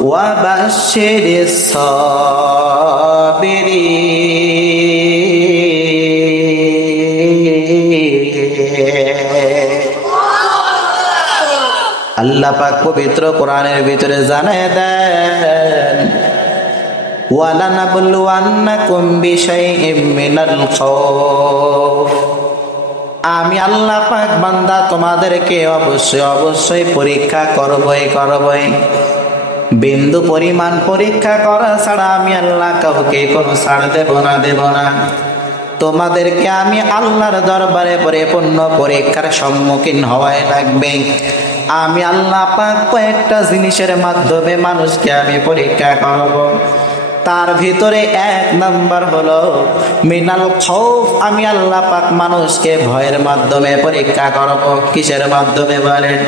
وبشر الصابرين আল্লাহ পাক পবিত্র কোরআনের ভিতরে জানায় দেন ওয়ালানাবলুওয়ান্নাকুম বিশাইইম মিনাল খাউফ আমি আল্লাহ পাক বান্দা তোমাদেরকে অবশ্যই পরীক্ষা করবই বিন্দু পরিমাণ পরীক্ষা করা ছাড়া আমি আল্লাহ কাউকে কোনো ছাড় দেব না তোমাদেরকে আমি আল্লাহর দরবারে পরিপূর্ণ পরীক্ষার সম্মুখীন হওয়াই লাগবে আমি আল্লাহ পাক কয়েকটা জিনিসের মাধ্যমে মানুষকে আমি পরীক্ষা করব তার ভিতরে এক নাম্বার হলো মিনাল খাউফ আমি আল্লাহ পাক মানুষকে ভয়ের মাধ্যমে পরীক্ষা করব কিসের মাধ্যমে বলেন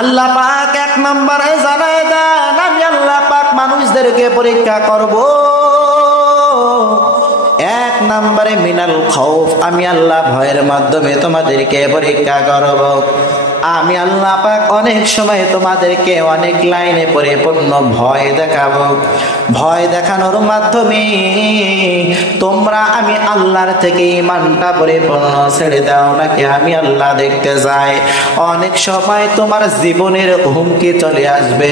আল্লাহ পাক এক নম্বরে জানায় দেন আমি আল্লাহ পাক মানুষদেরকে পরীক্ষা করব এক নম্বরে মিনাল খাউফ আমি আল্লাহ ভয়ের মাধ্যমে তোমাদেরকে পরীক্ষা করব আমি আল্লাহ পাক অনেক সময় তোমাদেরকে অনেক লাইনে পরিপূর্ণ ভয় দেখাবো ভয় দেখানোর মাধ্যমে তোমরা আমি আল্লাহর থেকে ঈমানটা পরিপূর্ণ ছেড়ে দাও নাকি আমি আল্লাহ দেখতে যাই অনেক সময় তোমার জীবনের হুমকি চলে আসবে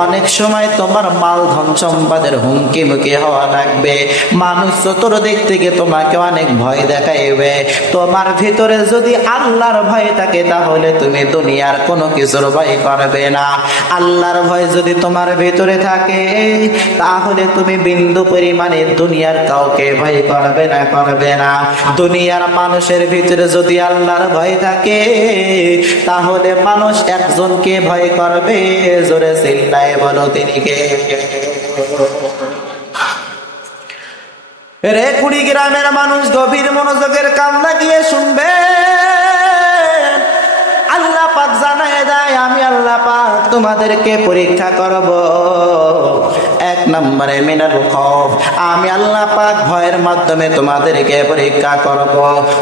অনেক সময় তোমার মাল ধন সম্পদের হুমকি মুখী হওয়া লাগবে মানুষ চতুর্দিক থেকে তোমাকে অনেক ভয় দেখাইবে তোমার ভিতরে যদি আল্লাহর ভয় থাকে তাহলে তুমি দুনিয়ার কোনো কিছুর ভয় করবে না আল্লাহর ভয় যদি তোমার ভিতরে থাকে তাহলে তুমি বিন্দু পরিমাণে দুনিয়ার কাউকে ভয় করবে না দুনিয়ার মানুষের ভিতরে যদি আল্লাহর ভয় থাকে তাহলে মানুষ একজনকে ভয় করবে জোরে চিল্লায় বলো তিনি কে রে কুড়িগ্রামের মানুষ গভীর মনোযোগের কান লাগিয়ে শুনবে আল্লাহ পাক জানায় দেয় আমি আল্লাহ পাক তোমাদেরকে পরীক্ষা করব এক নম্বরে মিনাল খাউফ আমি আল্লাহ পাক ভয়ের মাধ্যমে তোমাদেরকে পরীক্ষা করব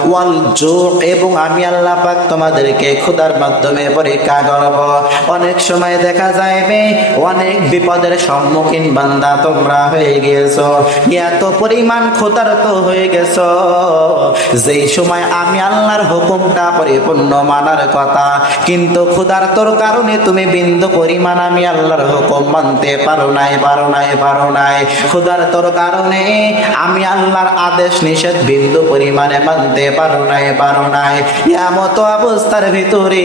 ওয়াল জু এবং আমি আল্লাহ পাক তোমাদেরকে ক্ষুধার মাধ্যমে পরীক্ষা করব অনেক সময় দেখা যাবে অনেক বিপদের সম্মুখীন বান্দা তোমরা হয়ে গিয়েছো এত পরিমাণ ক্ষুধার্ত হয়ে গেছো যেই সময় আমি আল্লাহর হুকুমটা পরিপূর্ণ মানার কথা কিন্তু ক্ষুধার্তর কারণে তুমি বিন্দু পরিমাণ আমি আল্লাহর হুকুম মানতে পারো নাই ক্ষুধার্তর কারণে আমি আল্লাহর আদেশ নিষেধ বিন্দু পরিমাণে মানতে পারো নাই এমত অবস্থার ভিতরে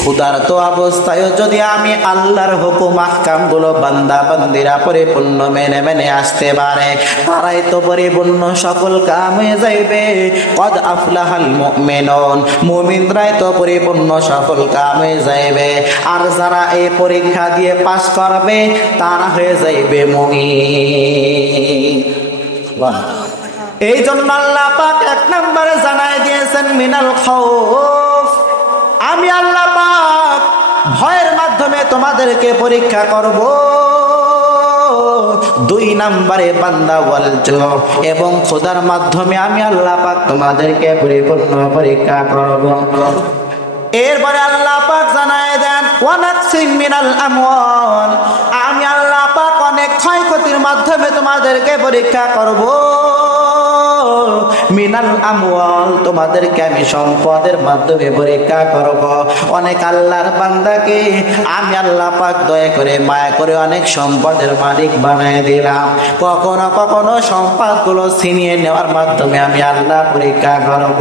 ক্ষুধার্ত অবস্থায় যদি আমি আল্লাহর হুকুম আহকাম গুলো বান্দা বান্দিরা পরিপূর্ণ মেনে আসতে পারে তারাই তো পরিপূর্ণ সফল কাম হয়ে যাইবে কদ আফলাহাল মুমিনুন মুমিনরাই তো পরিপূর্ণ সফল কাম হয়ে যাইবে আর যারা এই পরীক্ষা দিয়ে পাস করবে তারা হয়ে যাইবে মুমিন এই জন্য আল্লাহ পাক এক নম্বরে জানায় দিয়েছেন মিনাল খাউফ আমি আল্লাহ পাক ভয়ের মাধ্যমে তোমাদেরকে পরীক্ষা করব দুই নম্বরে বান্দা ওয়াল জু এবং খোদার মাধ্যমে আমি আল্লাহ পাক তোমাদেরকে পরিপূর্ণ পরীক্ষা করব এরপরে আল্লাহ পাক জানায় দেন ওয়ানাকসিম মিনাল আমওয়াল আমি আল্লাহ পাক অনেক ক্ষয়ক্ষতির মাধ্যমে তোমাদেরকে পরীক্ষা করব মিনাল আমওয়াল তোমাদেরকে আমি সম্পদের মাধ্যমে পরীক্ষা করব অনেক আল্লাহর বান্দাকে আমি আল্লাহ পাক দয়া করে মায়া করে অনেক সম্পদের মালিক বানায় দিলাম কখনো সম্পদগুলো ছিনিয়ে নেওয়ার মাধ্যমে আমি আল্লাহ পরীক্ষা করব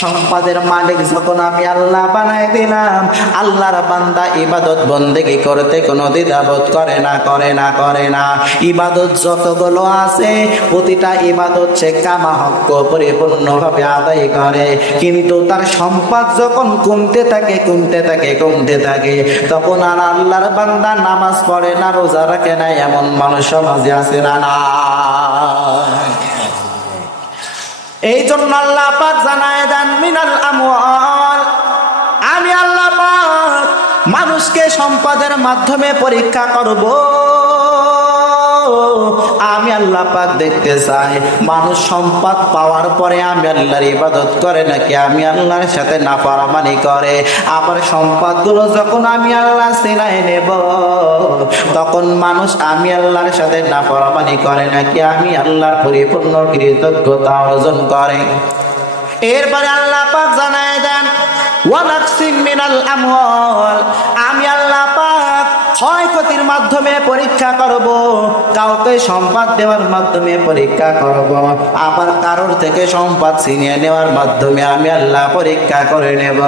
সম্পদের মালিক যখন আমি আল্লাহ বানায় দিলাম আল্লাহর বান্দা ইবাদত বন্দেগী করতে কোনো দ্বিধাবোধ করে না ইবাদত যতগুলো আছে প্রতিটা ইবাদত সে কামা হক পরিপূর্ণভাবে আদায় করে কিন্তু তার সম্পদ যখন কমতে থাকে তখন আর আল্লাহর বান্দা নামাজ পড়ে না রোজা রাখে না এমন মানুষ সমাজে আছে না এই জন্য আল্লাহ পাক জানায় দেন মিনাল আমওয়াল আমি আল্লাহ পাক মানুষকে সম্পদের মাধ্যমে পরীক্ষা করব আমি আল্লাহ পাক দেখতে চাই মানুষ সম্পদ পাওয়ার পরে আমি আল্লাহর ইবাদত করে নাকি আমি আল্লাহর সাথে নাফরমানি করে। আবার সম্পদগুলো যখন আমি আল্লাহ ছিনাই নেব তখন মানুষ আমি আল্লাহর সাথে নাফরমানি করে নাকি আমি আল্লাহর পরিপূর্ণ কৃতজ্ঞতা অর্জন করে। এরপরে আল্লাহ পাক জানায় দেন ওয়ানাকসিম মিনাল আমওয়াল, আমি আল্লাহ পাক ক্ষয়ক্ষতির মাধ্যমে পরীক্ষা করব, কাউকে সম্পদ দেওয়ার মাধ্যমে পরীক্ষা করব, আবার কারোর থেকে সম্পদ ছিনিয়ে নেওয়ার মাধ্যমে আমি আল্লাহ পরীক্ষা করে নেব।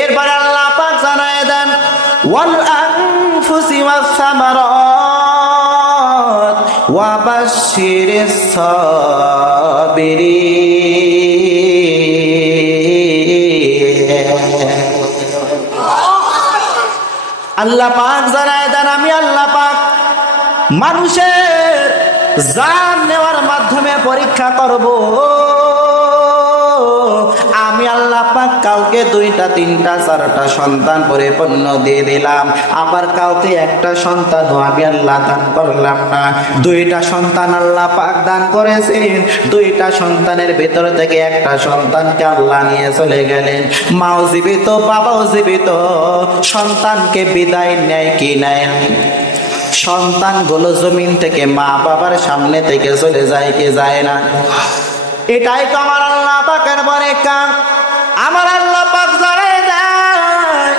এরপরে আল্লাহ পাক জানায় দেন ওয়াল আনফুসি ওয়াস সামারাত ওয়া বাশশিরিস সাবিরিন। আল্লাহ পাক জানায় দেন আমি আল্লাহ পাক মানুষের জান নেওয়ার মাধ্যমে পরীক্ষা করব। আমি আল্লাহ পাক কাউকে 2টা 3টা 4টা সন্তান পরিপূর্ণ দিয়ে দিলাম, আবার কাউকে একটা সন্তানও আমি আল্লাহ দান করলাম না। 2টা সন্তান আল্লাহ পাক দান করেছেন, 2টা সন্তানের ভেতর থেকে একটা সন্তানকে আল্লাহ নিয়ে চলে গেলেন। মাও জীবিত বাবাও জীবিত, সন্তানকে বিদায় নেয় কি নেয়? সন্তানগুলো জমিন থেকে মা বাবার সামনে থেকে চলে যায় কি যায় না? এটাই তো আমার আল্লাহ পাকের পরীক্ষা। আমার আল্লাহ পাক জানায় দেয়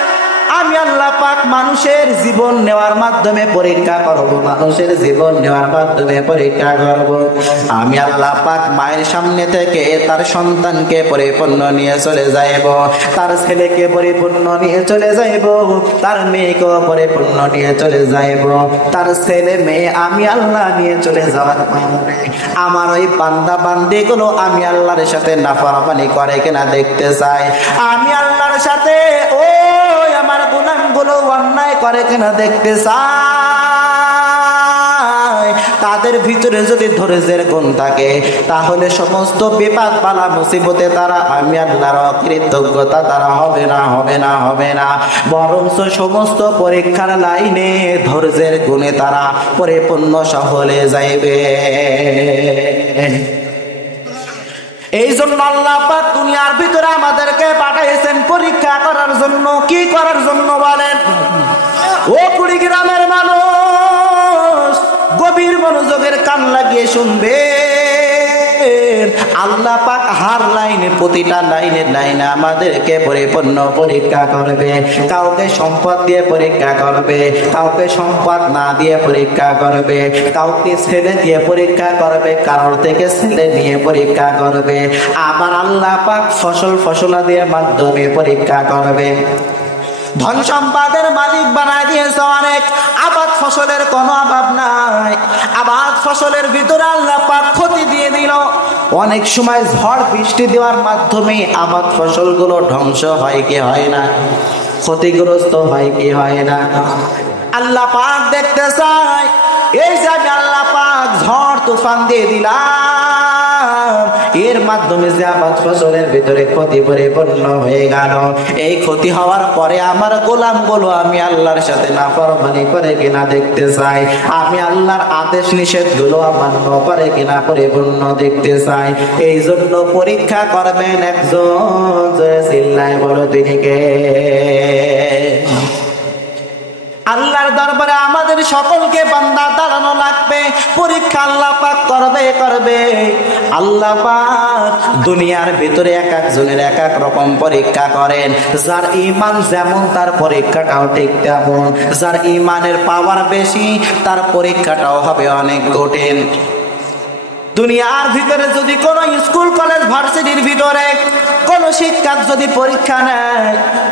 আমি আল্লাহ পাক মানুষের জীবন নেওয়ার মাধ্যমে পরীক্ষা করব, মানুষের জীবন নেওয়ার মাধ্যমে পরীক্ষা করব। আমি আল্লাহ পাক মায়ের সামনে থেকে তার সন্তানকে পরিপূর্ণ নিয়ে চলে যাইব, তার ছেলেকে পরিপূর্ণ নিয়ে চলে যাইব, তার মেয়েকেও পরিপূর্ণ নিয়ে চলে যাইব। তার ছেলে মেয়ে আমি আল্লাহ নিয়ে চলে যাওয়ার কারণে আমার ওই বান্দা বান্দিগুলো আমি আল্লাহর সাথে নাফরমানি করে কিনা দেখতে চাই। আমি আল্লাহর সাথে ওই আমার গুনাহগুলো অন্যায় করে কিনা দেখতে চাই। তাদের ভিতরে যদি ধৈর্যের গুণ থাকে তাহলে সমস্ত বিপদ বালা মুসিবতে তারা আমি আল্লাহর কৃতজ্ঞতা তারা হবে না হবে না হবে না, বরঞ্চ সমস্ত পরীক্ষার লাইনে ধৈর্যের গুণে তারা পরিপূর্ণ সফলে যাইবে। এই জন্য আল্লাহ পাক দুনিয়ার ভিতরে আমাদেরকে পাঠাইছেন পরীক্ষা করার জন্য। কি করার জন্য বলেন? ও কুড়িগ্রামের মানুষ গভীর মনোযোগের কান লাগিয়ে শুনবে। আল্লাহ পাক হার লাইনে প্রতিটা লাইনে লাইনে আমাদেরকে পরিপূর্ণ পরীক্ষা করবে। কাউকে সম্পদ দিয়ে পরীক্ষা করবে, কাউকে সম্পদ না দিয়ে পরীক্ষা করবে, কাউকে ছেলে দিয়ে পরীক্ষা করবে, কারোর থেকে ছেলে নিয়ে পরীক্ষা করবে, আবার আল্লাহ পাক ফসলাদের মাধ্যমে পরীক্ষা করবে। ধন সম্পদের মালিক বানায় দিয়েছে অনেক, আবাদ ফসলের কোনো অভাব নাই। আবাদ ফসলের ভিতরে আল্লাহ পাক ক্ষতি দিয়ে দিল। অনেক সময় ঝড় বৃষ্টি দেওয়ার মাধ্যমে আবাদ ফসলগুলো ধ্বংস হয় কি হয় না? ক্ষতিগ্রস্ত হয় কি হয় না? আল্লাহ পাক দেখতে চায় এই যে আমি আল্লাহ পাক ঝড় তুফান দিয়ে দিলাম, এর মাধ্যমে যে আবাদ ফসলের ভিতরে ক্ষতি পরিপূর্ণ হয়ে গেল, এই ক্ষতি হওয়ার পরে আমার গোলামগুলো আমি আল্লাহর সাথে নাফরমানি করে কিনা দেখতে চাই। আমি আল্লাহর আদেশ নিষেধ গুলো অমান্য করে কিনা পরিপূর্ণ দেখতে চাই। এই জন্য পরীক্ষা করবেন একজন, জোরে চিল্লায় বলো তিনি কে? আল্লাহর দরবারে আমাদের সকলকে বান্দা দাঁড়ানো লাগবে। পরীক্ষা আল্লাহ পাক করবে। আল্লাহ পাক দুনিয়ার ভিতরে এক একজনের এক এক রকম পরীক্ষা করেন। যার ঈমান যেমন তার পরীক্ষাটাও ঠিক তেমন। যার ঈমানের পাওয়ার বেশি তার পরীক্ষাটাও হবে অনেক কঠিন। দুনিয়ার ভিতরে যদি কোনো স্কুল কলেজ ভার্সিটির ভিতরে কোনো শিক্ষক যদি পরীক্ষা নেয়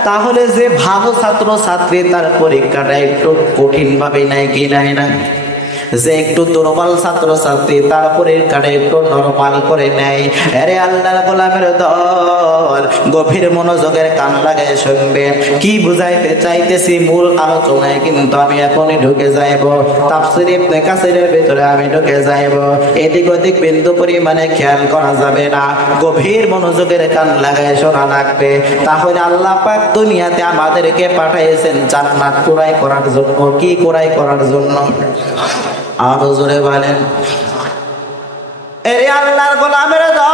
তাহলে যে ভালো ছাত্র ছাত্রী তার পরীক্ষাটা একটু কঠিন ভাবে নেয় কি নেয় না? যে একটু দুর্বল ছাত্র ছাত্রী তার পরীক্ষাটা একটু নরমাল করে নেয়। আরে আল্লাহর গোলামের দল গভীর মনোযোগের কান লাগায় শুনবে। কি বুঝাইতে চাইতেছি মূল আলোচনায় কিন্তু আমি এখনই ঢুকে যাইব। তাফসীর ইবনে কাসিরের ভিতরে আমি ঢুকে যাইব। এদিক ওদিক বিন্দু পরিমাণে খেয়াল করা যাবে না, গভীর মনোযোগের কান লাগায় শোনা লাগবে। তাহলে আল্লাহ পাক দুনিয়াতে আমাদেরকে পাঠাইছেন জান্নাত কুড়াই করার জন্য। কি কুড়াই করার জন্য? আরো জোরে বলেন। এরে আল্লাহর গোলামের দল,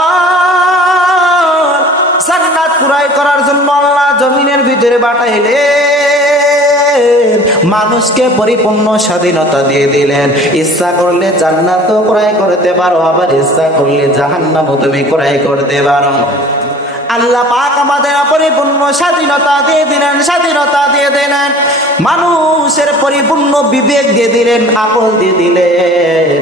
জান্নাত কুরাই করার জন্য আল্লাহ জমিনের ভিতরে পাঠাইলেন, মানুষকে পরিপূর্ণ স্বাধীনতা দিয়ে দিলেন। ইচ্ছা করলে জান্নাতও ক্রয় করতে পারো, আবার ইচ্ছা করলে জাহান্নামও তুমি ক্রয় করতে পারো। আল্লাহ পাক আমাদের পরিপূর্ণ স্বাধীনতা দিয়ে দিলেন, স্বাধীনতা দিয়ে দিলেন, মানুষের পরিপূর্ণ বিবেক দিয়ে দিলেন, আকল দিয়ে দিলেন।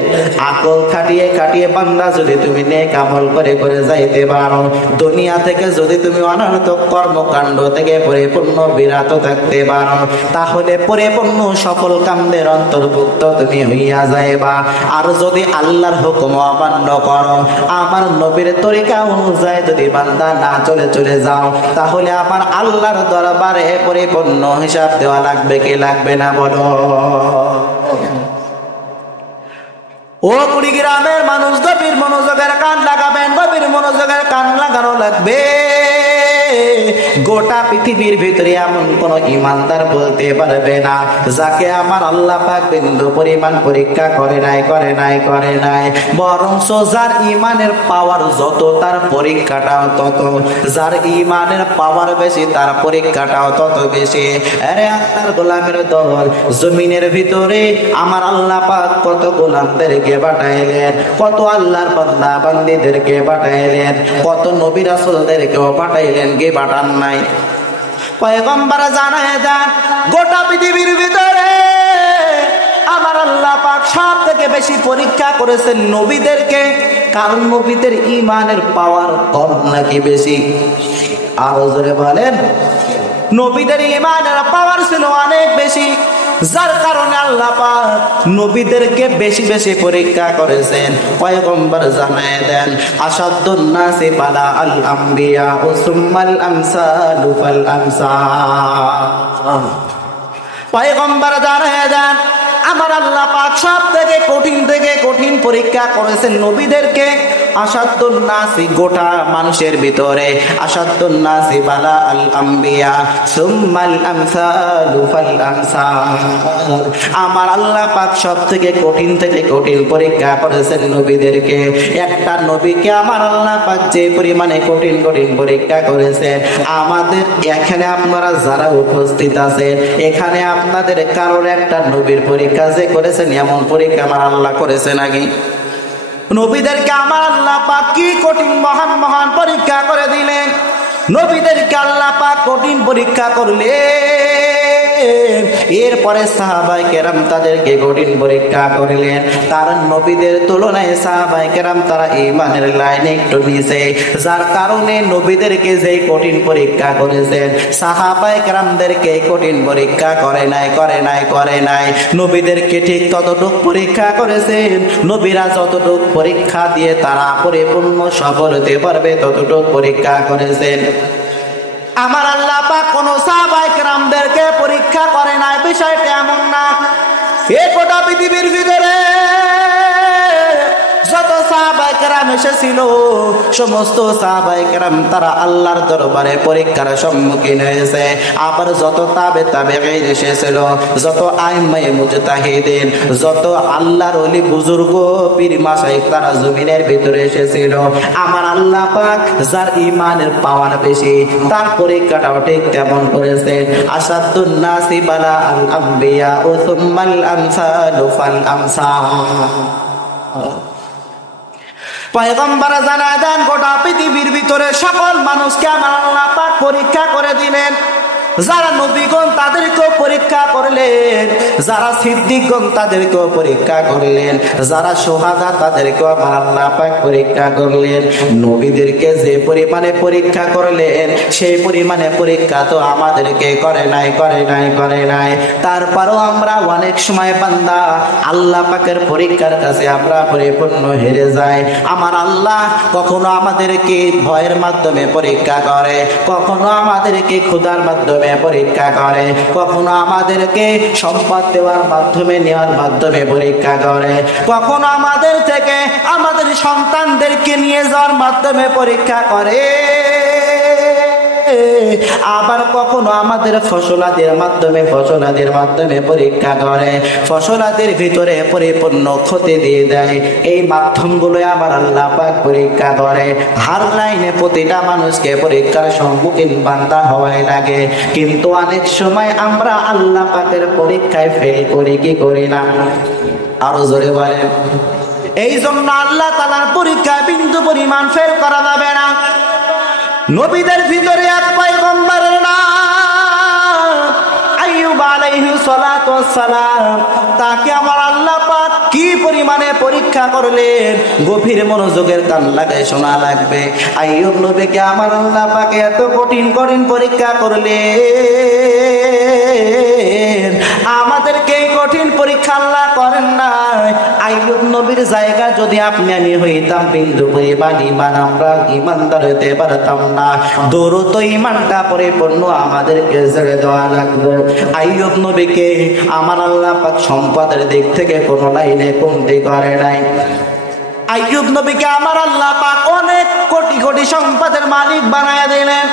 আকল খাটিয়ে খাটিয়ে বান্দা যদি তুমি নেক আমল করে করে যাইতে পারো, দুনিয়া থেকে যদি তুমি অনর্থক কর্মকাণ্ড থেকে পরিপূর্ণ বিরত থাকতে পারো, তাহলে পরিপূর্ণ সফল কামদের অন্তর্ভুক্ত তুমি হইয়া যাইবা। আর যদি আল্লাহর হুকুম অমান্য করো, আমার নবীর তরিকা অনুযায়ী যদি বান্দা না চলে চলে যাও, তাহলে আমার আল্লাহর দরবারে পরিপূর্ণ হিসাব দেওয়া লাগবে কি লাগবে না বলো? ও কুড়িগ্রামের মানুষ, গভীর মনোযোগের কান লাগাবেন, গভীর মনোযোগের কান লাগানো লাগবে। গোটা পৃথিবীর ভিতরে এমন কোন ইমানদার বলতে পারবে না যাকে আমার আল্লাহ পাক বিন্দু পরিমাণ পরীক্ষা করে নাই, করে নাই, করে নাই। বরং যার ইমানের পাওয়ার যত, তার পরীক্ষাটাও তত। যার ইমানের পাওয়ার বেশি, তার পরীক্ষাটাও তত বেশি। আরে আল্লাহর গোলামের দল, জমিনের ভিতরে আমার আল্লাহ পাক কত গোলামদেরকে পাঠাইলেন, কত আল্লাহর বান্দা বান্দীদেরকে পাঠাইলেন, কত নবী রাসূলদেরকেও পাঠাইলেন, কে পাঠান নাই? পয়গম্বর জানায় দেন, গোটা পৃথিবীর ভিতরে আমার আল্লাহ পাক সব থেকে বেশি পরীক্ষা করেছেন নবীদেরকে। কারণ নবীদের ইমানের পাওয়ার কম নাকি বেশি? আরো জোরে বলেন। নবীদের ইমানের পাওয়ার ছিল অনেক বেশি, যার কারণে আল্লাহ পাক নবীদেরকে বেশি বেশি পরীক্ষা করেছেন। পয়গম্বর জানায় দেন, আসাদুন নাসি বালা আল আম্বিয়া ও সুম্মাল আমসালু ফাল আমসাল। পয়গম্বর জানায় দেন, আমার আল্লাহ পাক সব থেকে কঠিন পরীক্ষা করেছেন নবীদেরকে। আসাদুন নাসি, গোটা মানুষের ভিতরে আসাদুন নাসি বালা আল আম্বিয়া সুম্মাল আমসালু ফাল আমসাল। আমার আল্লাহ পাক সব থেকে কঠিন পরীক্ষা করেছেন নবীদেরকে। একটা নবীকে আমার আল্লাহ পাক যে পরিমাণে কঠিন পরীক্ষা করেছেন, আমাদের এখানে আপনারা যারা উপস্থিত আছেন, এখানে আপনাদের কারোর একটা নবীর পরীক্ষা যে করেছেন, এমন পরীক্ষা আমার আল্লাহ করেছে নাকি? নবীদেরকে আমার আল্লাহ পাক কি কঠিন মহান মহান পরীক্ষা করে দিলেন। নবীদেরকে আল্লাহ পাক কঠিন পরীক্ষা করলেন, এরপরে সাহাবায়ে কেরাম তাদেরকে কঠিন পরীক্ষা করলেন। তার নবীদের তুলনায় সাহাবায়ে কেরাম তারা ঈমানের লাইনে একটু নিচে, যার কারণে নবীদেরকে যে কঠিন পরীক্ষা করেছেন, সাহাবায়ে কেরামদেরকে কঠিন পরীক্ষা করে নাই। নবীদেরকে ঠিক ততটুক পরীক্ষা করেছেন। নবীরা যতটুক পরীক্ষা দিয়ে তারা পরিপূর্ণ সফল হতে পারবে, ততটুক পরীক্ষা করেছেন। আমার আল্লাহ পাক কোন সাহাবায়ে কেরামদেরকে পরীক্ষা করে নাই, বিষয়টা এমন না। এই গোটা পৃথিবীর ভিতরে যত সাহাবায়ে কেরাম এসেছিল, সমস্ত সাহাবায়ে কেরাম তারা আল্লাহর দরবারে পরীক্ষার সম্মুখীন হয়েছে। আবার যত তাবেঈন এসেছিল, যত আইম্মায়ে মুজতাহিদিন, যত আল্লাহর ওলি বুজুর্গ পীর মাশায়েখ তারা জমিনের ভিতরে এসেছিল। আমার আল্লাহ পাক যার ঈমানের পাওয়ার বেশি, তার পরীক্ষাটাও ঠিক তেমন করেছেন। আসাদুন নাসি বালা আল আম্বিয়া ও সুম্মাল আমসালু ফাল আমসাল। পয়গম্বর জানায় দেন, গোটা পৃথিবীর ভিতরে সকল মানুষকে আমার আল্লাহ পাক পরীক্ষা করে দিলেন। যারা নবীগণ তাদেরকেও পরীক্ষা করলেন, যারা সিদ্দিকগণ তাদেরকেও পরীক্ষা করলেন, যারা সোহাদা তাদেরকেও আমার আল্লাহ পাক পরীক্ষা করলেন। নবীদেরকে যে পরিমাণে পরীক্ষা করলেন, সেই পরিমাণে পরীক্ষা তো আমাদেরকে করে নাই। তারপরও আমরা অনেক সময় বান্দা আল্লাহ পাকের পরীক্ষার কাছে আমরা পরিপূর্ণ হেরে যাই। আমার আল্লাহ কখনো আমাদেরকে ভয়ের মাধ্যমে পরীক্ষা করে, কখনো আমাদেরকে ক্ষুধার মাধ্যমে পরীক্ষা করে, কখনো আমাদেরকে সম্পদ দেওয়ার মাধ্যমে নেওয়ার মাধ্যমে পরীক্ষা করে, কখনো আমাদের থেকে আমাদের সন্তানদেরকে নিয়ে যাওয়ার মাধ্যমে পরীক্ষা করে। আবার কখনো আমাদের ফসলাদির মাধ্যমে পরীক্ষা করে, ফসলাদির ভিতরে পরিপূর্ণ ক্ষতি দিয়ে দেয়। এই মাধ্যমগুলো আমার আল্লাহ পাক পরীক্ষা করে। হার লাইনে প্রতিটা মানুষকে পরীক্ষার সম্মুখীন বান্দা হওয়াই লাগে, কিন্তু অনেক সময় আমরা আল্লাহ পাকের পরীক্ষায় ফেল করি কি করি না? আরো জোরে বলেন। এই জন্য আল্লাহ তাআলার পরীক্ষায় বিন্দু পরিমাণ ফেল করা যাবে না। নবীদের ভিতরে এক পয়গম্বরের নাম আইয়ুব আলাইহিস সালাতু ওয়াস সালাম। তাকে আমার আল্লাহ পাক কি পরিমাণে পরীক্ষা করলেন, গভীর মনোযোগের কান লাগায় শোনা লাগবে। আইয়ুব নবীকে আমার আল্লাহ পাক এত কঠিন পরীক্ষা করলেন, আমাদেরকে এই কঠিন পরীক্ষা আল্লাহ করেন নাই। আইয়ুব নবীর জায়গা যদি আপনি আমি হইতাম, বিন্দু পরিমাণ ঈমান আমরা ঈমানদার হইতে পারতাম না। দ্রুত ঈমানটা পরিপূর্ণ আমাদেরকে ছেড়ে দেওয়া লাগলো। আইয়ুব নবীকে আমার আল্লাহ পাক সম্পদের দিক থেকে কোনো লাইনে কমতি করে নাই। আইয়ুব নবীকে আমার আল্লাহ পাক অনেক কোটি কোটি সম্পদের মালিক বানায়া দিলেন।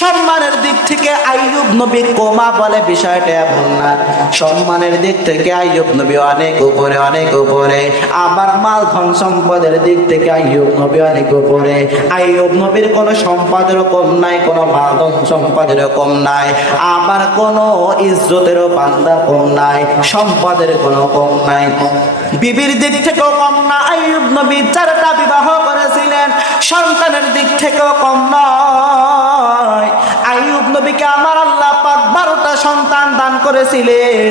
সম্মানের দিক থেকে আইয়ুব নবী কমা বলে বিষয়টা এমন না, সম্মানের দিক থেকে আইয়ুব নবী অনেক উপরে। আবার মাল ধন সম্পদের দিক থেকে আইয়ুব নবী অনেক উপরে। আইয়ুব নবীর কোনো সম্পদেরও কম নাই, কোনো মাল ধন সম্পদেরও কম নাই, আবার কোনো ইজ্জতেরও বান্দা কম নাই, সম্পদের কোনো কম নাই, বিবির দিক থেকেও কম না। আইয়ুব নবী 4টা বিবাহ করেছিলেন, সন্তানের দিক থেকেও কম নয়। আইয়ুব নবীকে আমার আল্লাহ পাক 12টা সন্তান দান করেছিলেন।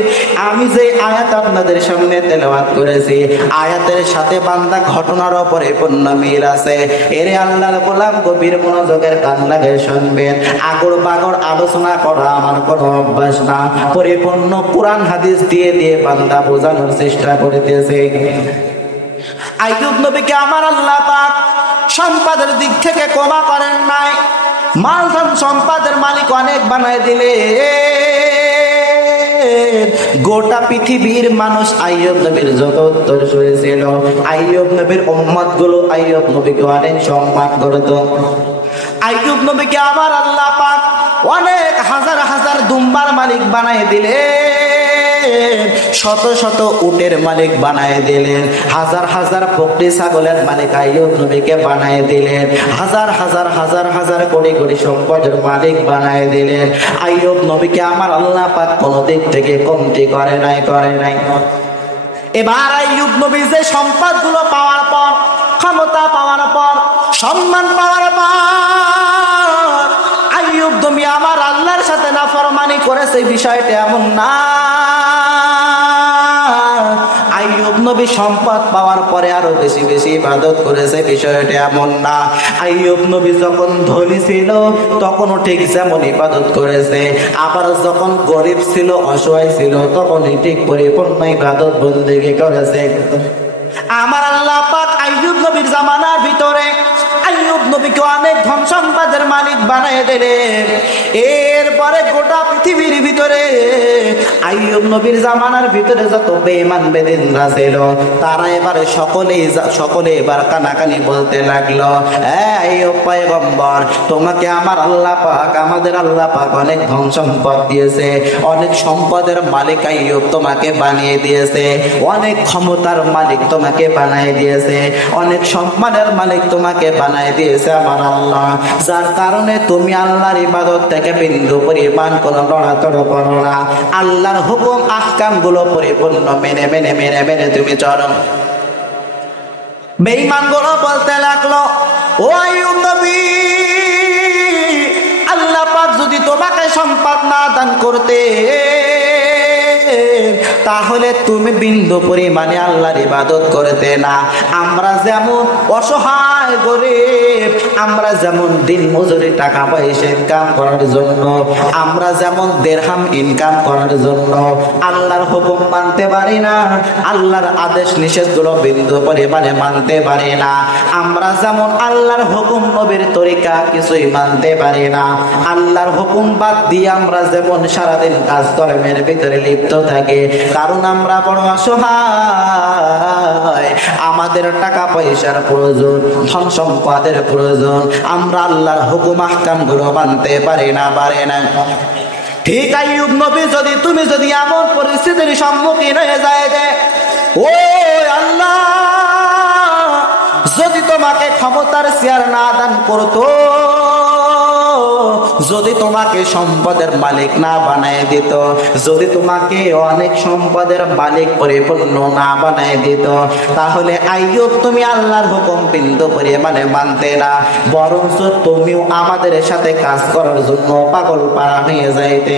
আমি যে আয়াত আপনাদের সামনে তেলাওয়াত করেছি, আয়াতের সাথে বান্দা ঘটনারও পরিপূর্ণ মিল আছে। এরে আল্লাহর গোলাম গভীর মনোযোগের কান লাগিয়ে শুনবেন। আগর বাগর আলোচনা করা আমার কোনো অভ্যাস না, পরিপূর্ণ কোরআন হাদিস দিয়ে বান্দা বোঝানোর চেষ্টা করতেছে। আইয়ুব নবীকে আমার আল্লাহ পাক সম্পদের দিক থেকে কমা করেন নাই, মালধন সম্পদের মালিক অনেক বানায় দিলে। গোটা পৃথিবীর মানুষ আইয়ুব নবীর যত উত্তর শুনেছিল, আইয়ুব নবীর উম্মত গুলো আইয়ুব নবীকে অনেক সম্মান করত। আইয়ুব নবীকে আমার আল্লাহ পাক অনেক হাজার হাজার দুম্বার মালিক বানায় দিলে, শত শত উটের মালিক বানায় দিলেন, হাজার হাজার বকরি ছাগলের মালিক আইয়ুব নবীকে বানায় দিলেন, হাজার হাজার কোটি কোটি সম্পদের মালিক বানায় দিলেন। আইয়ুব নবীকে আমার আল্লাহ পাক কোন দিক থেকে কমতি করে নাই। এবার আইয়ুব নবী যে সম্পদ গুলো পাওয়ার পর, ক্ষমতা পাওয়ার পর, সম্মান পাওয়ার পর আইয়ুব নবী আমার আল্লাহর সাথে নাফরমানি করেছে বিষয়টা এমন না। আইয়ুব নবী সম্পদ পাওয়ার পরে আরো বেশি ইবাদত করেছে বিষয়টা এমন না। আইয়ুব নবী যখন ধনী ছিল তখনও ঠিক যেমন ইবাদত করেছে, আবার যখন গরিব ছিল অসহায় ছিল তখনই ঠিক পরিপূর্ণ ইবাদত বন্দেগী করেছে। আমার আল্লাহ পাক আইয়ুব নবীর জামানার ভিতরে আইয়ুব নবীকে অনেক ধন সম্পদের মালিক বানিয়ে দিলেন। এরপরে গোটা পৃথিবীর ভিতরে আইয়ুব নবীর জামানার ভিতরে যত বেঈমান বেদিনরা ছিল তারা এবারে সকলে এবার কানাকানি বলতে লাগলো, আইয়ুব পয়গম্বর, তোমাকে আমার আল্লাহ পাক, আমাদের আল্লাহ পাক অনেক ধন সম্পদ দিয়েছে, অনেক সম্পদের মালিক আইয়ুব তোমাকে বানিয়ে দিয়েছে, অনেক ক্ষমতার মালিক তোমাকে বানিয়ে দিয়েছে, অনেক সম্মানের মালিক তোমাকে বানিয়ে দিয়েছে আমার আল্লাহ, যার কারণে তুমি আল্লাহর ইবাদত থেকে বিন্দু পরিমাণ কোনো নড়াচড়া করো না, আল্লাহর হুকুম আহকাম গুলো পরিপূর্ণ মেনে তুমি চলো। বেঈমান গুলো বলতে লাগলো, ও আইয়ুব নবী, আল্লাহ পাক যদি তোমাকে সম্পদ না দান করতে তাহলে তুমি বিন্দু পরিমাণে আল্লাহর ইবাদত করতে না। আমরা যেমন অসহায় গরিব, আমরা যেমন দিন মজুরি টাকা পয়সা ইনকাম করার জন্য, আমরা যেমন দিরহাম ইনকাম করার জন্য আল্লাহর হুকুম মানতে পারি না, আল্লাহর আদেশ নিষেধ গুলো বিন্দু পরিমাণে মানতে পারি না, আমরা যেমন আল্লাহর হুকুম নবীর তরিকা কিছুই মানতে পারি না, আল্লাহর হুকুম বাদ দিয়ে আমরা যেমন সারাদিন কাজ কর্মের ভিতরে লিপ্ত থাকে, কারণ আমরা বড় অসহায়, আমাদের টাকা পয়সার প্রয়োজন, ধন সম্পদের প্রয়োজন, আমরা আল্লাহর হুকুম আহকাম গুলো মানতে পারি না। ঠিক আইয়ুব নবী তুমি যদি এমন পরিস্থিতির সম্মুখীন হয়ে যায় যে ও আল্লাহ যদি তোমাকে ক্ষমতার চেয়ার না দান করতো, যদি তোমাকে সম্পদের মালিক না বানায় দিত, যদি তোমাকে অনেক সম্পদের মালিক পরিপূর্ণ না বানায় দিত, তাহলে আইয়ুব তুমি আল্লাহর হুকুম বিন্দু পরিমাণে মানতে না, বরঞ্চ তুমিও আমাদের সাথে কাজ করার জন্য পাগল পাড়া হয়ে যাইতে।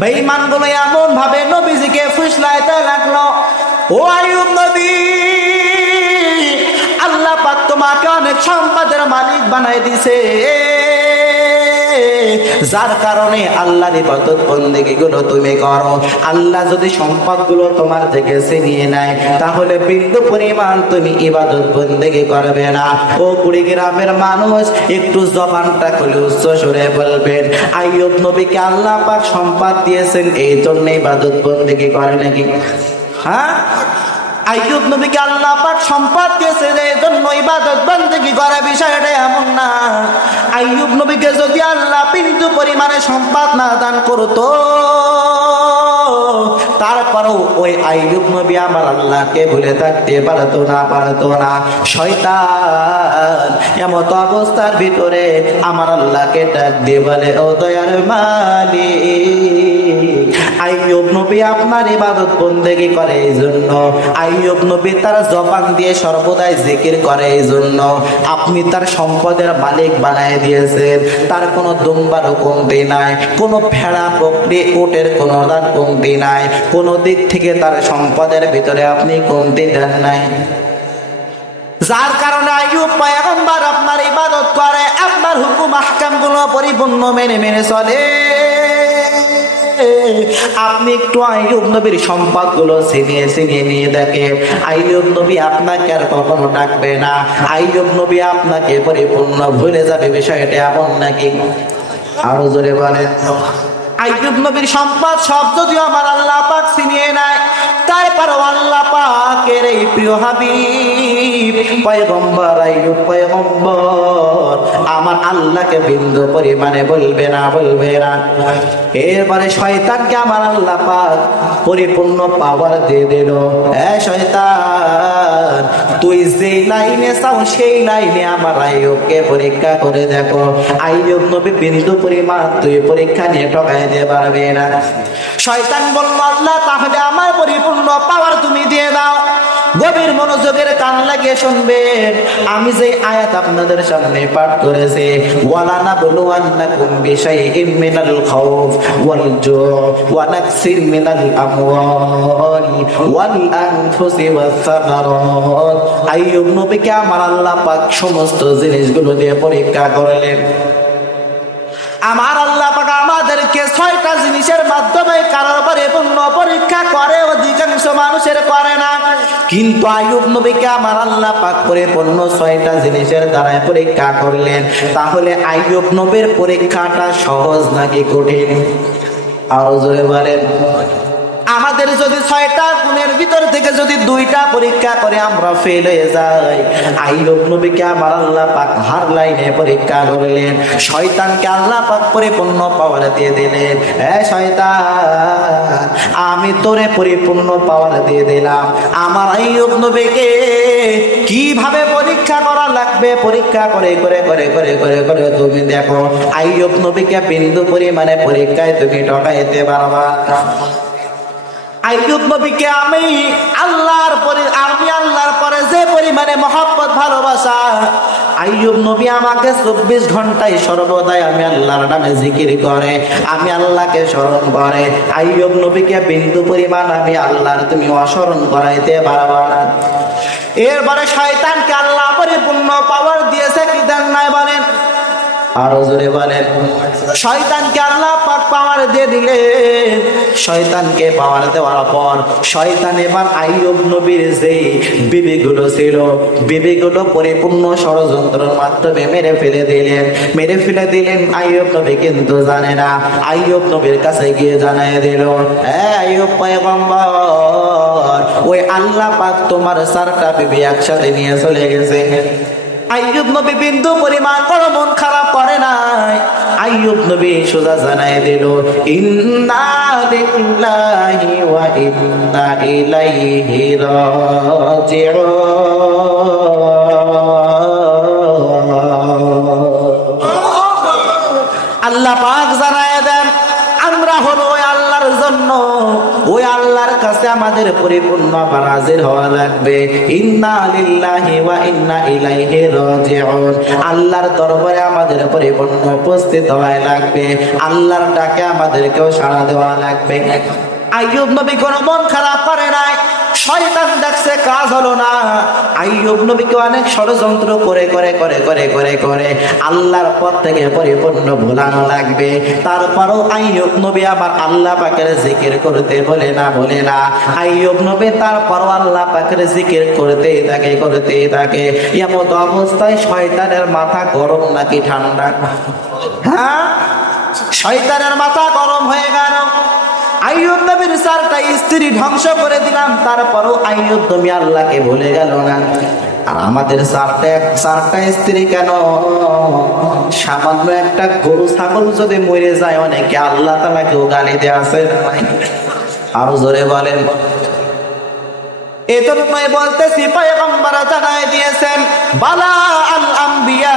বেঈমান গুলো এমন ভাবে নবীজিকে ফুসলাইতে লাগলো, ও আইয়ুব নবী, আল্লাহ পাক তোমাকে অনেক সম্পদের মালিক বানায় দিছে, যার কারণে আল্লাহর ইবাদত বন্দেগী গুলো তুমি করো। আল্লাহ যদি সম্পদ গুলো তোমার থেকে ছিনিয়ে নেয়, তাহলে বিন্দু পরিমাণ তুমি ইবাদত বন্দেগী করবে না। ও কুড়িগ্রামের মানুষ, একটু জবানটা খুলে উচ্চ সুরে বলবেন, আইয়ুব নবীকে আল্লাহ পাক সম্পদ দিয়েছেন, এই জন্য ইবাদত বন্দেগী করে নাকি? হ্যাঁ, আইয়ুব নবীকে আল্লাহ পাক সম্পদ দিয়েছে এই জন্য ইবাদত বন্দেগী করে, বিষয়টা এমন না। আইয়ুব নবীকে যদি আল্লাহ বিন্দু পরিমাণে সম্পদ না দান করতো, তারপরেও ওই আইয়ুব নবী আমার আল্লাহকে ভুলে থাকতে পারতো না। শয়তান এমত অবস্থার ভিতরে আমার আল্লাহকে ডাক দিয়ে বলে, ও দয়ার মালিক, আইয়ুব নবী আপনার ইবাদত বন্দেগী করে এই জন্য, আইয়ুব নবী তার জবান দিয়ে সর্বদাই জিকির করে এই জন্য আপনি তার সম্পদের মালিক বানায় দিয়েছেন। তার কোনো দুম্বার কমতি নাই, কোনো ভেড়া বকরি উটের কোনো কমতি নাই, কোনো দিক থেকে তার সম্পদের ভিতরে আপনি কমতি দেন নাই। যার কারণে আইয়ুব পয়গম্বর আপনার ইবাদত করে, আপনার হুকুম আহকাম গুলো পরিপূর্ণ মেনে চলে। আপনি একটু আইয়ুব নবীর সম্পদ গুলো ছিনিয়ে নিয়ে দেখেন, আইয়ুব নবী আপনাকে আর কখনো ডাকবে না, আইয়ুব নবী আপনাকে পরিপূর্ণ ভুলে যাবে। বিষয়টা এমন নাকি? আরো জোরে বলেন। আইয়ুব নবীর সম্পদ সব যদিও আমার আল্লাহ পাক ছিনিয়ে নেয়, তারপরও আল্লাহ পাকের এই প্রিয় হাবিব পয়গম্বর আইয়ুব পয়গম্বর আমার আল্লাহকে বিন্দু পরিমাণে বলবে না। এরপরে শয়তানকে আমার আল্লাহ পাক পরিপূর্ণ পাওয়ার দিয়ে দিল। শয়তান, তুই যে লাইনে চাও সেই লাইনে আমার আইয়ুবকে পরীক্ষা করে দেখো। আইয়ুব নবী বিন্দু পরিমাণ তুই পরীক্ষা নিয়ে ঠকাই দিতে পারবে না। শয়তান বলল, আল্লাহ তাহলে আমার পরিপূর্ণ পাওয়ার তুমি দিয়ে দাও। গভীর মনোযোগের কান লাগিয়ে শুনবেন, আমি যে আয়াত আপনাদের সামনে পাঠ করেছি, ওয়ালা নাবলুওয়ান্নাকুম বিশাইইম মিনাল খাউফ ওয়াল জু' ওয়া নাকসির মিনাল আমওয়ালি ওয়াল আনফুসি ওয়াস সামারাত। আইয়ুব নবীকে আমার আল্লাহ পাক সমস্ত জিনিসগুলো দিয়ে পরীক্ষা করলেন। আমার আল্লাহ পাক আমাদেরকে 6টা জিনিসের মাধ্যমে কারোর পরিপূর্ণ পরীক্ষা করে, অধিকাংশ মানুষের করে না। কিন্তু আইয়ুব নবীকে আমার আল্লাহ পাক পরিপূর্ণ 6টা জিনিসের দ্বারা পরীক্ষা করলেন। তাহলে আইয়ুব নবীর পরীক্ষাটা সহজ নাকি কঠিন? আরো জোরে বলেন। আমাদের যদি 6টা গুণের ভিতর থেকে যদি 2টা পরীক্ষা করে আমরা ফেল হয়ে যাই, আইয়ুব নবীকে আমার আল্লাহ পাক হার লাইনে পরীক্ষা করলেন। শয়তানকে আল্লাহ পাক পরিপূর্ণ পাওয়ার দিয়ে দিলেন। শয়তান, আমি তোরে পরিপূর্ণ পাওয়ার দিয়ে দিলাম, আমার আইয়ুব নবীকে কিভাবে পরীক্ষা করা লাগবে পরীক্ষা করে তুমি দেখো। আইয়ুব নবীকে বিন্দু পরিমাণে পরীক্ষায় তুমি ঠকাইতে পারবা। আইয়ুব নবীকে আমি আল্লাহর পরে যে পরিমাণে মহব্বত ভালোবাসা, আইয়ুব নবী আমাকে 24 ঘন্টায় সর্বদাই আমি আল্লাহর নামে জিকির করে, আমি আল্লাহকে স্মরণ করে। আইয়ুব নবীকে বিন্দু পরিমাণ আমি আল্লাহর তুমি অস্মরণ করাইতে পারবা না। এরপরে শয়তানকে আল্লাহ পরিপূর্ণ পাওয়ার দিয়েছে কি দেন নাই বলেন? আরো জোরে বলেন। শয়তানকে আল্লাহ পাক পাওয়ার দিয়ে দিলেন। শয়তানকে পাওয়ার দেওয়ার পর শয়তান এবার আইয়ুব নবীর যে বিবিগুলো ছিল, বিবিগুলো পরিপূর্ণ ষড়যন্ত্রের মাধ্যমে মেরে ফেলে দিলেন। আইয়ুব নবী কিন্তু জানে না। আইয়ুব নবীর কাছে গিয়ে জানাই দিল, আইয়ুব পয়গম্বর, ওই আল্লাহ পাক তোমার 4টা বিবি একসাথে নিয়ে চলে গেছে। আইয়ুব নবী বিন্দু পরিমাণ কোনো মন খারাপ করে নাই। আইয়ুব নবী সোজা জানাই দিল, ইন্না লিল্লাহি ওয়া ইন্না ইলাইহি রাজিউন। আল্লাহ পাক জানাই দেন, আমরা হলো ওই আল্লাহর জন্য, ওই আল্লাহর কাছে আমাদের পরিপূর্ণ হাজির হওয়া লাগবে। ইন্না লিল্লাহি ওয়া ইন্না ইলাইহি রাজিউন। আল্লাহর দরবারে আমাদের পরিপূর্ণ উপস্থিত হওয়া লাগবে। আল্লাহর ডাকে আমাদেরকেও সাড়া দেওয়া লাগবে। আইয়ুব নবী কোনো মন খারাপ করে নাই। শয়তান দেখছে কাজ হলো না। আইয়ুব নবীকে অনেক ষড়যন্ত্র করে আল্লাহর পথ থেকে পরিপূর্ণ ভোলানো লাগবে। তারপরও আইয়ুব নবী আবার আল্লাহ পাকের জিকির করতে বলে না। আইয়ুব নবী তারপরও আল্লাহ পাকের জিকির করতেই থাকে। এমন অবস্থায় শয়তানের মাথা গরম নাকি ঠান্ডা? হ্যাঁ, শয়তানের মাথা গরম হয়ে গেল। আইয়ুব নবীর 4টা স্ত্রী ধ্বংস করে দিলাম, তারপরও আইয়ুব নবী আল্লাহকে ভুলে গেল না। আর আমাদের 4টা স্ত্রী কেন? সামান্য একটা গরু ছাগল যদি মরে যায় অনেকে আল্লাহ তাআলাকেও গালি দেয়া আছে। আরো জোরে বলেন। এজন্যই বলতেছি, পয়গম্বর জানাই দিয়েছেন, বালা আল আম্বিয়া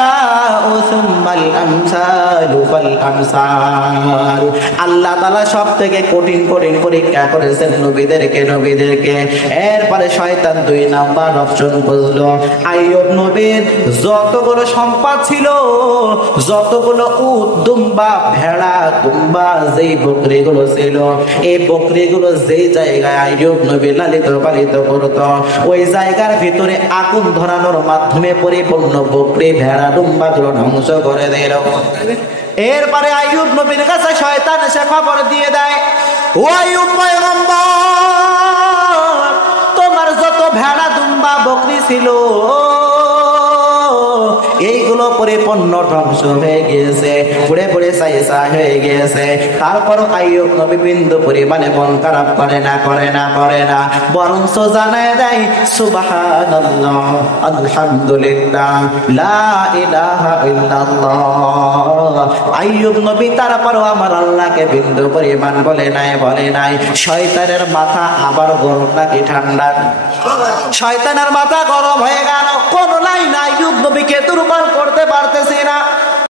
ও সুম্মাল আমসালু ফাল আমসাল। আল্লাহ তাআলা সবথেকে কঠিন পরীক্ষা করেছেন নবীদেরকে। এরপরে শয়তান 2 নাম্বার অপশন বুঝলো। আইয়ুব নবীর যতগুলো সম্পদ ছিল, যতগুলো উট, দুম্বা, ভেড়া, দুম্বা, যেই বকরিগুলো ছিল, এই বকরিগুলো যেই জায়গায় আইয়ুব নবী লালিত পালিত করত, ওই জায়গার ভিতরে আগুন ধরানোর মাধ্যমে পরিপূর্ণ বকরি, ভেড়া, দুম্বা গুলো ধ্বংস করে দিল। এরপরে আইয়ুব নবীর কাছে শয়তান এসে খবর দিয়ে দেয়, ও আইয়ুব পয়গম্বর, তোমার যত ভেড়া, দুম্বা, বকরি ছিল এইগুলো পরিপূর্ণ ধ্বংস হয়ে গিয়েছে, পুড়ে ছাই হয়ে গিয়েছে। তারপরও আইয়ুব নবী বিন্দু পরিমাণে মন খারাপ করে না, বরঞ্চ জানায় দেয়, সুবহানাল্লাহ, আলহামদুলিল্লাহ, লা ইলাহা ইল্লাল্লাহ। আইয়ুব নবী তারপরও আমার আল্লাহকে বিন্দু পরিমাণ বলে নাই। শয়তানের মাথা আবার গরম নাকি ঠান্ডা? শয়তানের মাথা গরম হয়ে গেল। কোন লাইন আইয়ুব নবীকে দুর্বল করতে পারতেছি না।